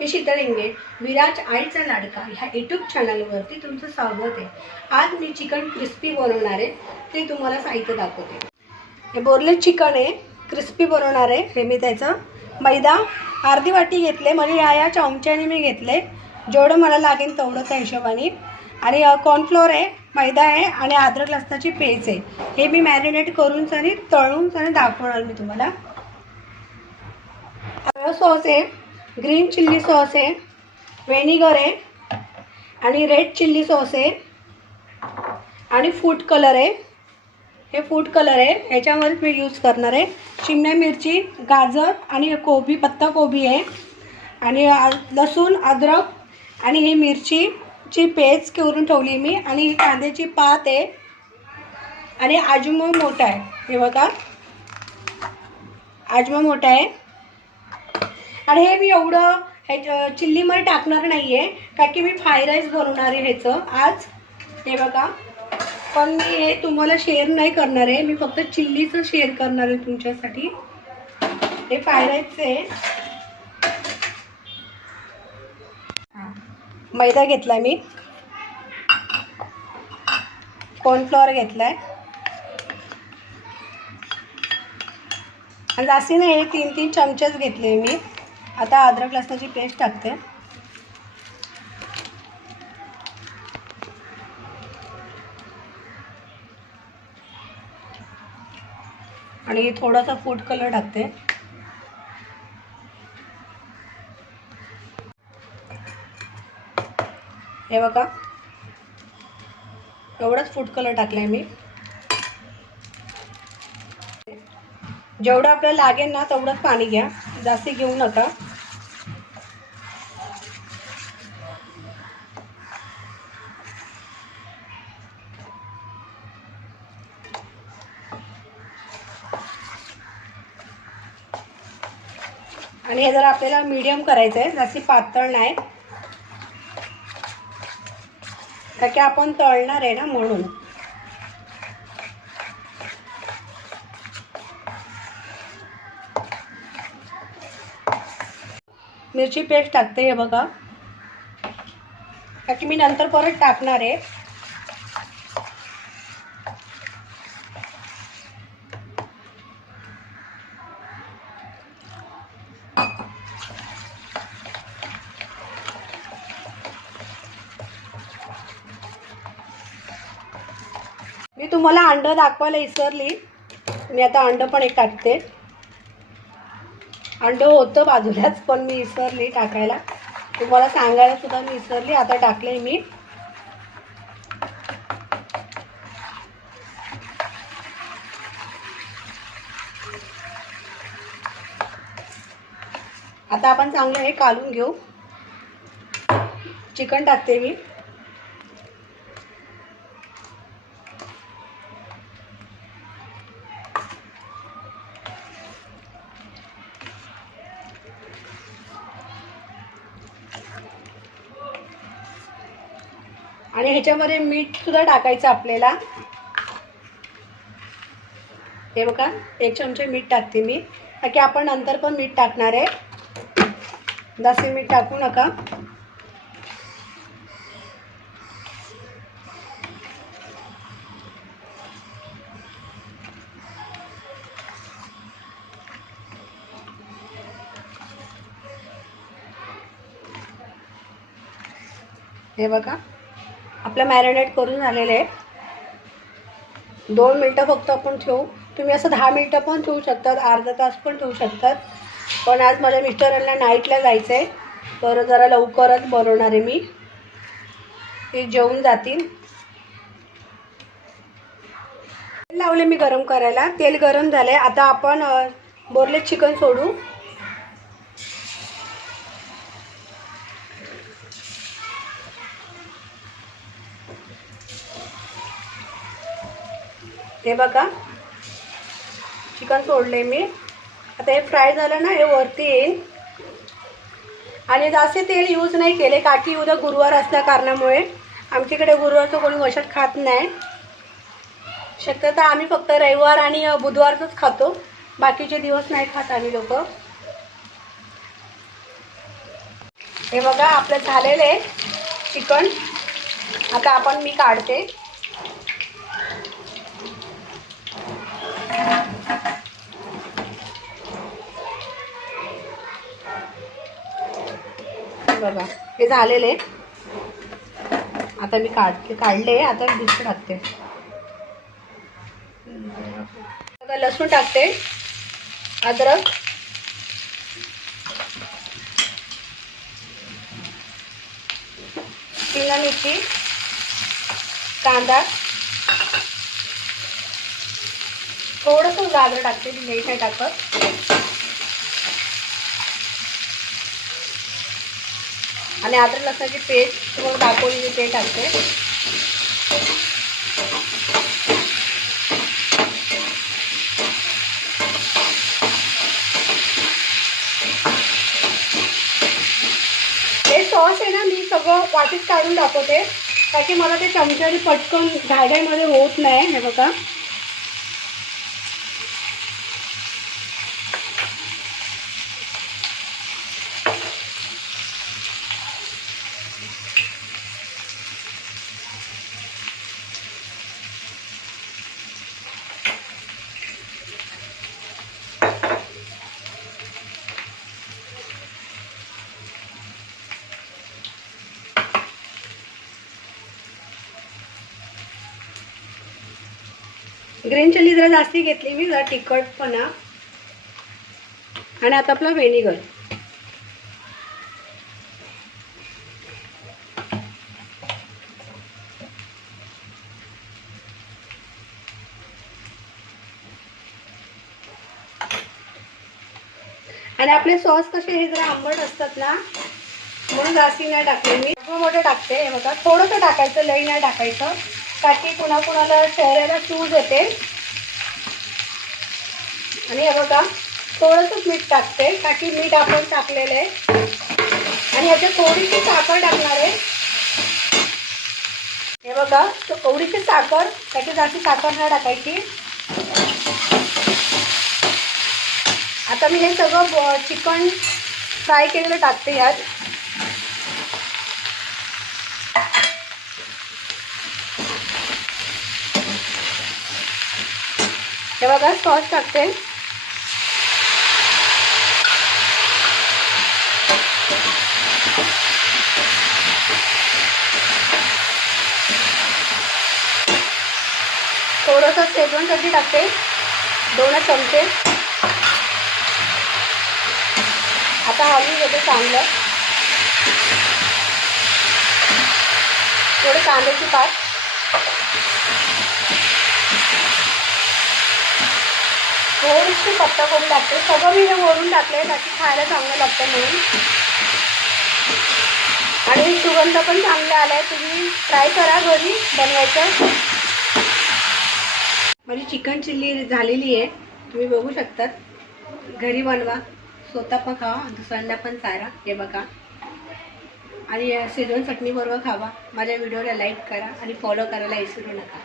मी शीतल इंगे, विराज आईचा लाडका ह्या यूट्यूब चॅनलवरती तुमचं स्वागत आहे। आज मी चिकन क्रिस्पी बनवणार आहे, ते तुम्हाला साहित्य दाखवते। हे बोरलेट चिकन आहे, क्रिस्पी बनवणार आहे। हे मी त्याचं मैदा अर्धी वाटी घेतले, म्हणजे या चमच्याने मी घेतले, जेवढं मला लागेल तेवढंच हिशोबाने। आणि कॉर्नफ्लोअर आहे, मैदा आहे आणि अद्रक लसणाची पेस्ट आहे। हे मी मॅरिनेट करून आणि तळून दाखवणार मी तुम्हाला। सॉस आहे, ग्रीन चिल्ली सॉस आहे, व्हिनेगर आहे आणि रेड चिल्ली सॉस आहे आणि फूड कलर आहे। हे फूड कलर आहे, ह्याच्यामध्ये मी यूज करणार आहे। शिमला मिरची, गाजर आणि कोबी, पत्ता कोबी आहे आणि लसूण, अद्रक आणि ही मिरचीची पेस्ट करून ठेवली मी। आणि ही कांद्याची पात आहे आणि अजमो मोठा आहे। हे बघा, अजमो मोठा आहे। आणि हे मी एवढं हे चिल्लीमध्ये टाकणार नाही आहे, कारण की मी फ्राईड राईस बनवणार आहे ह्याचं आज। हे बघा, पण मी हे तुम्हाला शेअर नाही करणार आहे, मी फक्त चिल्लीचं शेअर करणार आहे तुमच्यासाठी। हे फ्राईड राईसचं आहे। मैदा घेतला मी, कॉर्नफ्लॉवर घेतलाय आणि जास्ती नाही, 3-3 चमचेच घेतले मी। आता अद्रक लसणाची पेस्ट टाकते आणि थोडासा फूड कलर टाकते। हे बघा, एवढाच फूड कलर टाकलाय मी। जेवढं आपल्याला लागेल ना तेवढंच पाणी घ्या, जास्ती घेऊ नका। आणि हे जरा आपल्याला मीडियम करायचं आहे, जास्ती पातळ नाही, कारण की आपण तळणार आहे ना म्हणून। मिरची पेस्ट टाकते, हे बघा, कारण की मी नंतर परत टाकणार आहे। मी तुम्हाला अंड दाखवायला विसरली, मी आता अंड पण एक टाकते। अंड होतं बाजूलाच, पण मी विसरली टाकायला, तुम्हाला सांगायला सुद्धा मी विसरली। आता टाकले मी। आता आपण चांगलं हे कालून घेऊ। चिकन टाकते मी। आणि ह्याच्यामध्ये मीठ सुद्धा टाकायचं आपल्याला। हे बघा, 1 चमचे मीठ टाकते मी, कारण की आपण नंतर पण मीठ टाकणार आहे, जास्त मीठ टाकू नका। हे बघा, आपलं मॅरिनेट करून झालेलं आहे। 2 मिनटं फक्त आपण ठेवू। तुम्ही असं 10 मिनटं पण ठेवू शकतात, अर्धा तास पण ठेवू शकतात, पण आज माझ्या मिस्टरांना नाईटला जायचं आहे, तर जरा लवकरच बनवणार आहे मी, ते जेवून जातील। तेल लावले मी गरम करायला, तेल गरम झाले। आता आपण बोरलेट चिकन सोडू। हे बघा, चिकन सोडले मी। आता हे फ्राय झालं ना, हे वरती येईल। आणि जास्त तेल यूज नाही केले, काठी उद्या गुरुवार असल्या कारणामुळे आमच्याकडे गुरुवारचं कोणी वशात खात नाही। शक्यतो आम्ही फक्त रविवार आणि बुधवारच खातो, बाकीचे दिवस नाही खात आम्ही लोक। हे बघा आपलं झालेलं आहे चिकन. आता मी काढते. बघा हे झालेले. आता मी काढले. आता दुसरं टाकते. बघा लसूण टाकते, अद्रक, शिमला मिरची, कांदा, थोडंसं गाजर टाकते, मी नाही टाकत. आणि अद्रक लसणाची पेस्ट तुम्हाला दाखवली ते टाकते. हे सॉस आहे ना, मी सगळं वाटीत काढून दाखवते ताकी मला ते चमच्याने पटकन घाईघाईमध्ये होत नाही. हे बघा ग्रीन चिली जरा जास्ती घेतली मी, जरा तिखटपणा. आणि आता आपला व्हिनेगर. आणि आपले सॉस कसे हे जरा आंबट असतात ना, म्हणून जास्ती नाही टाकले मी. मोठे टाकते. हे बघा थोडंसं टाकायचं, लई नाही टाकायचं, ताकी कुणाला चेहऱ्याला सूज येते. आणि हे बघा थोडंसं मीठ टाकते, ताकी मीठ आपण टाकलेलं आहे. आणि ह्याच्यात थोडीशी साखर टाकणार आहे. हे बघा थोडीशी साखर, त्याची जास्ती साखर नाही टाकायची. आता मी हे सगळं चिकन फ्राय केलेलं टाकते यात. हे बघा सॉस टाकते. थोडंसं शेजवान चटणी टाकते, 2 चमचे. आता हलवून घेते चांगलं. थोडे कांद्याची पात, थोडीशी पत्ताकोबी टाकते. सगळं मी हे वरून टाकले ताकी खायला चांगलं लागतं म्हणून. आणि सुगंध पण चांगला आलाय. तुम्ही ट्राय करा घरी बनवायचं. माझी चिकन चिल्ली झालेली आहे, तुम्ही बघू शकतात. घरी बनवा, स्वतः पण खावा, दुसऱ्यांना पण चारा. हे बघा. आणि शेजवान चटणी बरोबर खावा. माझ्या व्हिडिओला लाईक करा आणि फॉलो करायला विसरू नका.